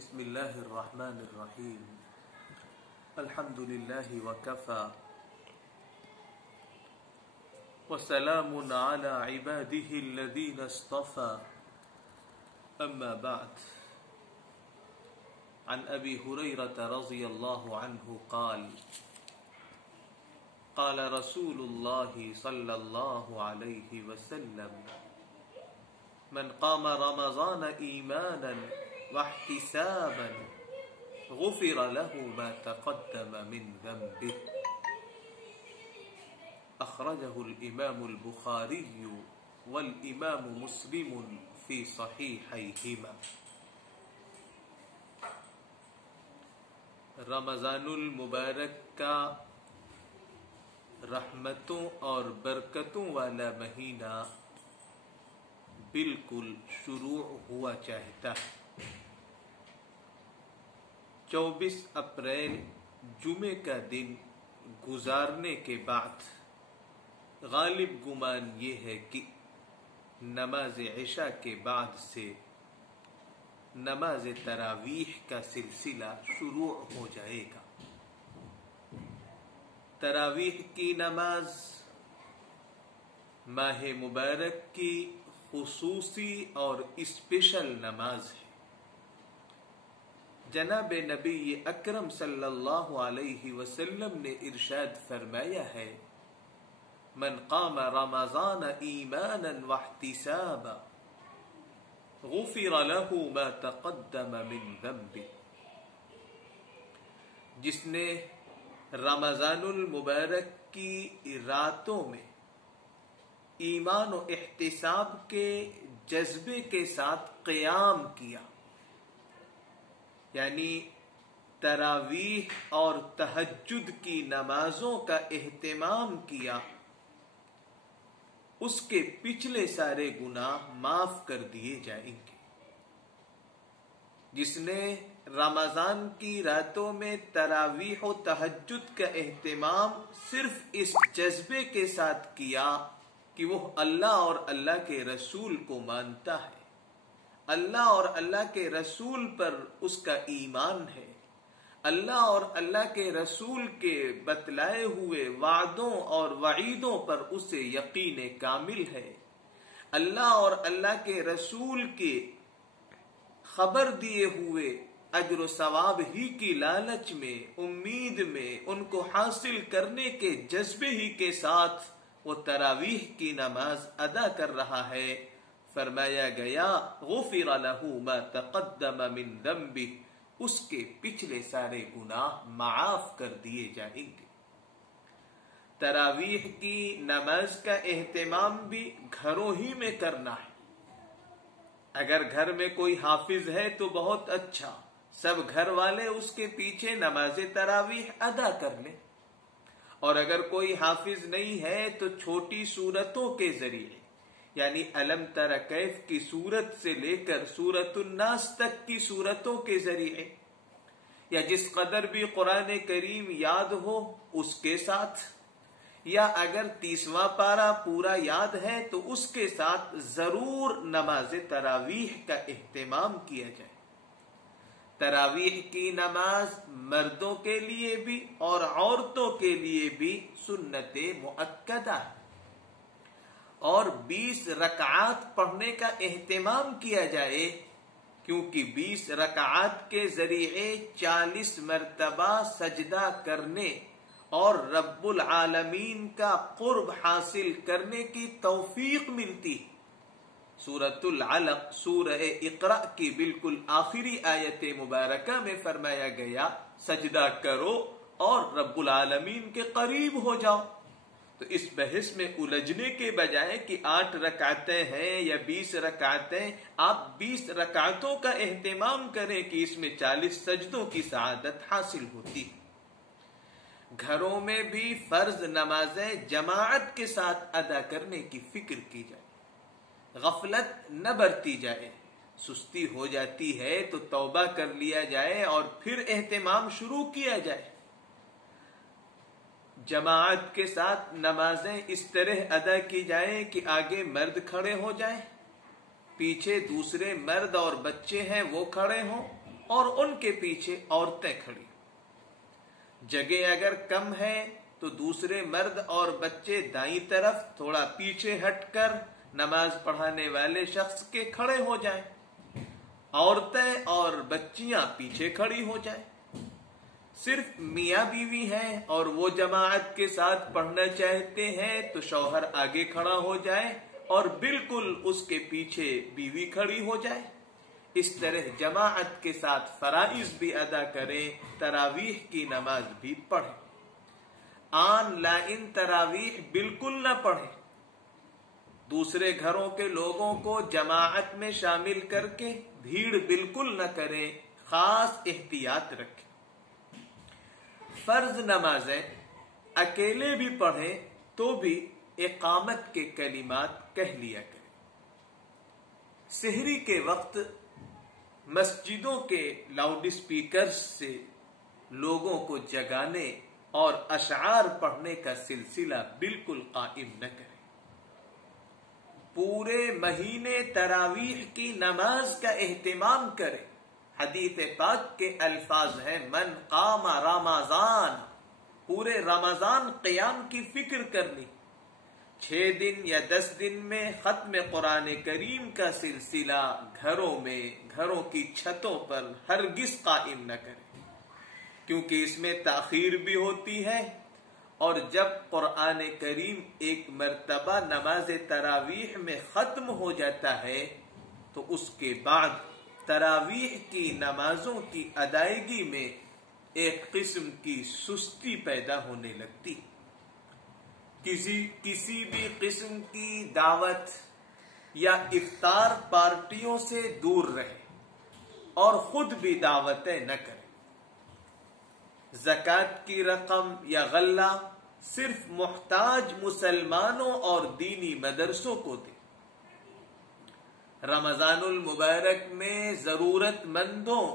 بسم الله الرحمن الرحيم الحمد لله وكفى وسلام على عباده الذين اصطفى أما بعد عن أبي هريرة رضي الله عنه قال قال رسول الله صلى الله عليه وسلم من قام رمضان إيمانا واحتسابا غفر له ما تقدم من ذنبه أخرجه الإمام البخاري والإمام مسلم في صحيحيهما. رمضان المبارک کا رحمتوں اور برکتوں والا مہینہ بالکل شروع ہوا چاہتا ہے. 24 اپریل جمعے کا دن گزارنے کے بعد غالب گمان یہ ہے کہ نماز عشاء کے بعد سے نماز تراویح کا سلسلہ شروع ہو جائے گا. تراویح کی نماز ماہ مبارک کی خصوصی اور اسپیشل نماز ہے. جناب نبی اکرم صلی اللہ علیہ وسلم نے ارشاد فرمایا ہے من قام رمضان ایمانا واحتسابا غفر له ما تقدم من ذنبه. جس نے رمضان المبارک کی راتوں میں ایمان و احتساب کے جذبے کے ساتھ قیام کیا، یعنی تراویح اور تہجد کی نمازوں کا اہتمام کیا، اس کے پچھلے سارے گناہ معاف کر دیے جائیں گے. جس نے رمضان کی راتوں میں تراویح و تہجد کا اہتمام صرف اس جذبے کے ساتھ کیا کہ وہ اللہ اور اللہ کے رسول کو مانتا ہے، اللہ اور اللہ کے رسول پر اس کا ایمان ہے، اللہ اور اللہ کے رسول کے بتلائے ہوئے وعدوں اور وعیدوں پر اسے یقین کامل ہے، اللہ اور اللہ کے رسول کے خبر دیے ہوئے اجر و ثواب ہی کی لالچ میں، امید میں، ان کو حاصل کرنے کے جذبے ہی کے ساتھ وہ تراویح کی نماز ادا کر رہا ہے. فرمایا گیا غفر له ما تقدم من ذنبه، اس کے پچھلے سارے گناہ معاف کر دیے جائیں گے. تراویح کی نماز کا اہتمام بھی گھروں ہی میں کرنا ہے. اگر گھر میں کوئی حافظ ہے تو بہت اچھا، سب گھر والے اس کے پیچھے نماز تراویح ادا کر لیں. اور اگر کوئی حافظ نہیں ہے تو چھوٹی سورتوں کے ذریعے، یعنی الم تر کیف کی سورت سے لے کر سورۃ الناس تک کی سورتوں کے ذریعے، یا جس قدر بھی قرآن کریم یاد ہو اس کے ساتھ، یا اگر 30واں پارہ پورا یاد ہے تو اس کے ساتھ ضرور نماز تراویح کا اہتمام کیا جائے. تراویح کی نماز مردوں کے لیے بھی اور عورتوں کے لیے بھی سنت مؤکدہ ہے، اور 20 رکعات پڑھنے کا اہتمام کیا جائے، کیونکہ 20 رکعات کے ذریعے 40 مرتبہ سجدہ کرنے اور رب العالمین کا قرب حاصل کرنے کی توفیق ملتی. سورۃ العلق سورہ اقرا کی بالکل آخری آیت مبارکہ میں فرمایا گیا سجدہ کرو اور رب العالمین کے قریب ہو جاؤ. تو اس بحث میں الجھنے کے بجائے کہ 8 رکعتیں ہیں یا 20 رکعتیں، آپ 20 رکعتوں کا اہتمام کریں کہ اس میں 40 سجدوں کی سعادت حاصل ہوتی. گھروں میں بھی فرض نمازیں جماعت کے ساتھ ادا کرنے کی فکر کی جائے، غفلت نہ برتی جائے. سستی ہو جاتی ہے تو توبہ کر لیا جائے اور پھر اہتمام شروع کیا جائے. جماعت کے ساتھ نمازیں اس طرح ادا کی جائیں کہ آگے مرد کھڑے ہو جائیں، پیچھے دوسرے مرد اور بچے ہیں وہ کھڑے ہوں، اور ان کے پیچھے عورتیں کھڑی. جگہ اگر کم ہے تو دوسرے مرد اور بچے دائیں طرف تھوڑا پیچھے ہٹ کر نماز پڑھانے والے شخص کے کھڑے ہو جائیں. عورتیں اور بچیاں پیچھے کھڑی ہو جائیں. صرف میاں بیوی ہیں اور وہ جماعت کے ساتھ پڑھنا چاہتے ہیں تو شوہر آگے کھڑا ہو جائے اور بالکل اس کے پیچھے بیوی کھڑی ہو جائے. اس طرح جماعت کے ساتھ فرائض بھی ادا کریں، تراویح کی نماز بھی پڑھیں. آن لائن تراویح بالکل نہ پڑھیں. دوسرے گھروں کے لوگوں کو جماعت میں شامل کر کے بھیڑ بالکل نہ کریں، خاص احتیاط رکھیں. فرض نمازیں اکیلے بھی پڑھیں تو بھی اقامت کے کلمات کہہ لیا کریں. سحری کے وقت مسجدوں کے لاؤڈ اسپیکرز سے لوگوں کو جگانے اور اشعار پڑھنے کا سلسلہ بالکل قائم نہ کریں. پورے مہینے تراویح کی نماز کا اہتمام کریں. حدیث پاک کے الفاظ ہیں من قام رمضان، پورے رمضان قیام کی فکر کرنی. 6 دن یا 10 دن میں ختم قرآن کریم کا سلسلہ گھروں میں، گھروں کی چھتوں پر ہرگز قائم نہ کریں، کیونکہ اس میں تاخیر بھی ہوتی ہے. اور جب قرآن کریم ایک مرتبہ نماز تراویح میں ختم ہو جاتا ہے تو اس کے بعد تراویح کی نمازوں کی ادائیگی میں ایک قسم کی سستی پیدا ہونے لگتی. کسی بھی قسم کی دعوت یا افطار پارٹیوں سے دور رہے اور خود بھی دعوتیں نہ کریں. زکوٰۃ کی رقم یا غلہ صرف محتاج مسلمانوں اور دینی مدرسوں کو دیں. رمضان المبارک میں ضرورت مندوں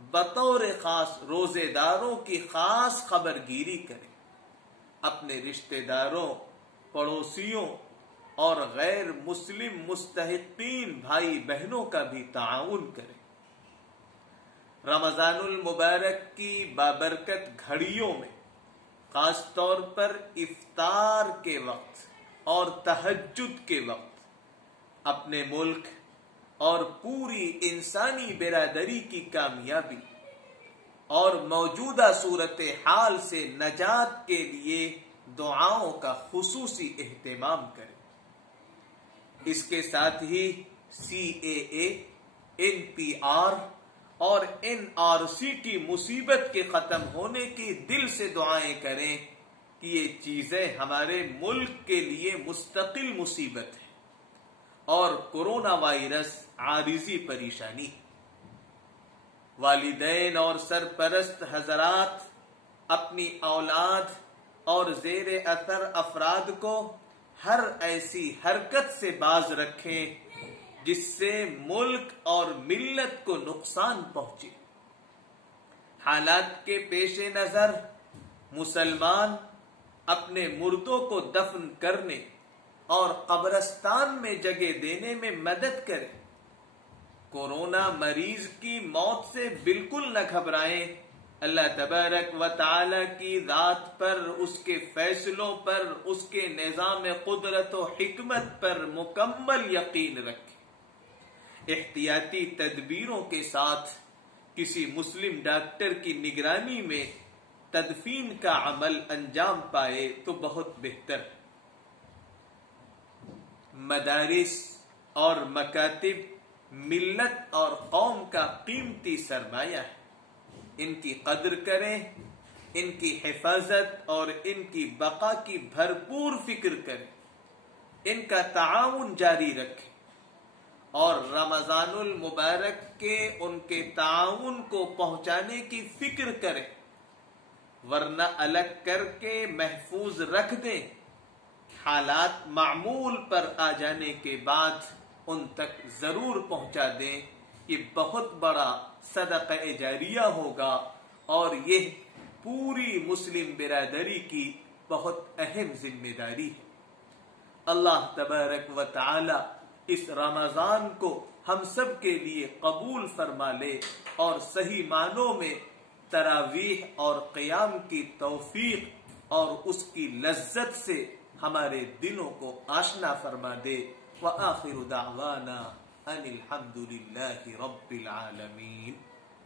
بطور خاص روزے داروں کی خاص خبرگیری کریں. اپنے رشتہ داروں، پڑوسیوں اور غیر مسلم مستحقین بھائی بہنوں کا بھی تعاون کریں. رمضان المبارک کی بابرکت گھڑیوں میں خاص طور پر افطار کے وقت اور تہجد کے وقت اپنے ملک اور پوری انسانی برادری کی کامیابی اور موجودہ صورتحال سے نجات کے لیے دعاؤں کا خصوصی اہتمام کریں. اس کے ساتھ ہی CAA، NPR اور NRC کی مصیبت کے ختم ہونے کی دل سے دعائیں کریں کہ یہ چیزیں ہمارے ملک کے لیے مستقل مصیبت ہے اور کورونا وائرس عارضی پریشانی. والدین اور سرپرست حضرات اپنی اولاد اور زیر اثر افراد کو ہر ایسی حرکت سے باز رکھیں جس سے ملک اور ملت کو نقصان پہنچے. حالات کے پیش نظر مسلمان اپنے مردوں کو دفن کرنے اور قبرستان میں جگہ دینے میں مدد کریں. کورونا مریض کی موت سے بالکل نہ گھبرائیں. اللہ تبارک و تعالی کی ذات پر، اس کے فیصلوں پر، اس کے نظام قدرت و حکمت پر مکمل یقین رکھیں. احتیاطی تدبیروں کے ساتھ کسی مسلم ڈاکٹر کی نگرانی میں تدفین کا عمل انجام پائے تو بہت بہتر ہے. مدارس اور مکاتب ملت اور قوم کا قیمتی سرمایہ ہے. ان کی قدر کریں، ان کی حفاظت اور ان کی بقا کی بھرپور فکر کریں. ان کا تعاون جاری رکھیں اور رمضان المبارک کے ان کے تعاون کو پہنچانے کی فکر کریں، ورنہ الگ کر کے محفوظ رکھ دیں. حالات معمول پر آ جانے کے بعد ان تک ضرور پہنچا دیں. یہ بہت بڑا صدقہ جاریہ ہوگا اور یہ پوری مسلم برادری کی بہت اہم ذمہ داری ہے. اللہ تبارک و تعالی اس رمضان کو ہم سب کے لیے قبول فرما لے اور صحیح معنوں میں تراویح اور قیام کی توفیق اور اس کی لذت سے ہمارے دلوں کو آشنا فرما دے. وآخر دعوانا ان الحمد للہ رب العالمین.